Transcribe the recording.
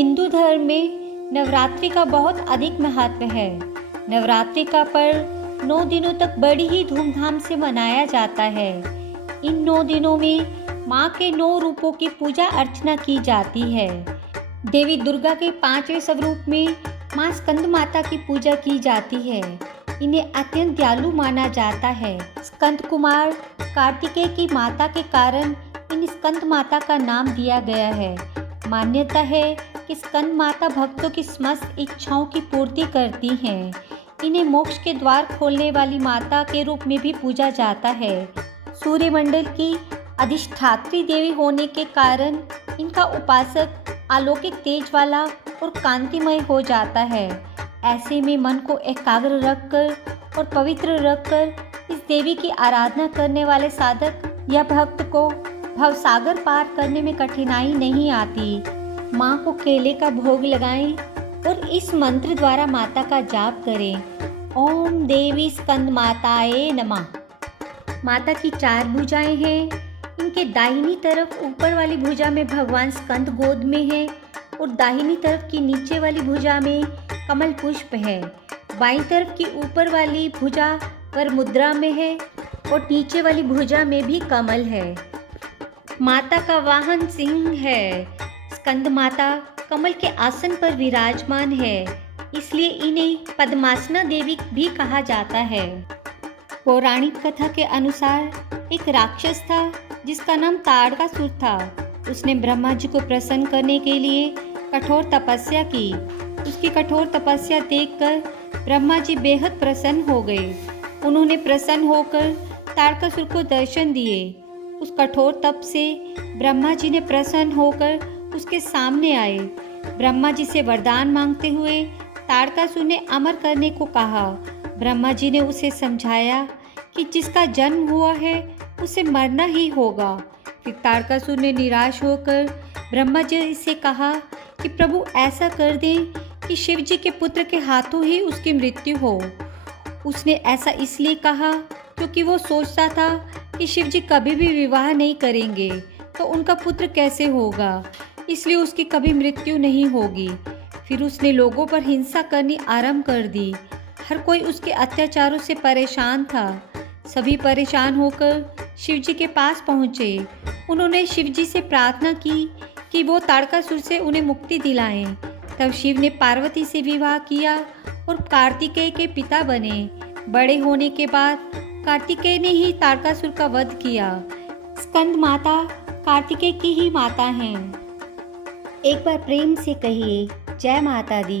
हिंदू धर्म में नवरात्रि का बहुत अधिक महत्व है। नवरात्रि का पर्व 9 दिनों तक बड़ी ही धूमधाम से मनाया जाता है। इन 9 दिनों में माँ के 9 रूपों की पूजा अर्चना की जाती है। देवी दुर्गा के 5वें स्वरूप में माँ स्कंद माता की पूजा की जाती है। इन्हें अत्यंत दयालु माना जाता है। स्कंद कुमार कार्तिकेय की माता के कारण इन स्कंद माता का नाम दिया गया है। मान्यता है कि स्कंद माता भक्तों की समस्त इच्छाओं की पूर्ति करती हैं। इन्हें मोक्ष के द्वार खोलने वाली माता के रूप में भी पूजा जाता है। सूर्यमंडल की अधिष्ठात्री देवी होने के कारण इनका उपासक अलौकिक तेज वाला और कांतिमय हो जाता है। ऐसे में मन को एकाग्र रखकर और पवित्र रखकर इस देवी की आराधना करने वाले साधक या भक्त को भवसागर पार करने में कठिनाई नहीं आती। माँ को केले का भोग लगाएं और इस मंत्र द्वारा माता का जाप करें। ओम देवी स्कंद माताए नमः। माता की 4 भुजाएं हैं। इनके दाहिनी तरफ ऊपर वाली भुजा में भगवान स्कंद गोद में है और दाहिनी तरफ की नीचे वाली भुजा में कमल पुष्प है। बाईं तरफ की ऊपर वाली भुजा पर मुद्रा में है और नीचे वाली भुजा में भी कमल है। माता का वाहन सिंह है। स्कंद माता कमल के आसन पर विराजमान है, इसलिए इन्हें पद्मासना देवी भी कहा जाता है। पौराणिक कथा के अनुसार एक राक्षस था जिसका नाम ताड़कासुर था। उसने ब्रह्मा जी को प्रसन्न करने के लिए कठोर तपस्या की। उसकी कठोर तपस्या देखकर ब्रह्मा जी बेहद प्रसन्न हो गए। उन्होंने प्रसन्न होकर ताड़कासुर को दर्शन दिए। उस कठोर तप से ब्रह्मा जी ने प्रसन्न होकर उसके सामने आए। ब्रह्मा जी से वरदान मांगते हुए ताड़कासुर ने अमर करने को कहा। ब्रह्मा जी ने उसे समझाया कि जिसका जन्म हुआ है उसे मरना ही होगा। फिर ताड़कासुर ने निराश होकर ब्रह्मा जी से कहा कि प्रभु ऐसा कर दें कि शिव जी के पुत्र के हाथों ही उसकी मृत्यु हो। उसने ऐसा इसलिए कहा क्योंकि वो सोचता था कि शिव जी कभी भी विवाह नहीं करेंगे तो उनका पुत्र कैसे होगा, इसलिए उसकी कभी मृत्यु नहीं होगी। फिर उसने लोगों पर हिंसा करनी आरंभ कर दी। हर कोई उसके अत्याचारों से परेशान था। सभी परेशान होकर शिव जी के पास पहुँचे। उन्होंने शिव जी से प्रार्थना की कि वो ताड़कासुर से उन्हें मुक्ति दिलाएं। तब शिव ने पार्वती से विवाह किया और कार्तिकेय के पिता बने। बड़े होने के बाद कार्तिकेय ने ही ताड़कासुर का वध किया। स्कंद माता कार्तिकेय की ही माता हैं। एक बार प्रेम से कहिए जय माता दी।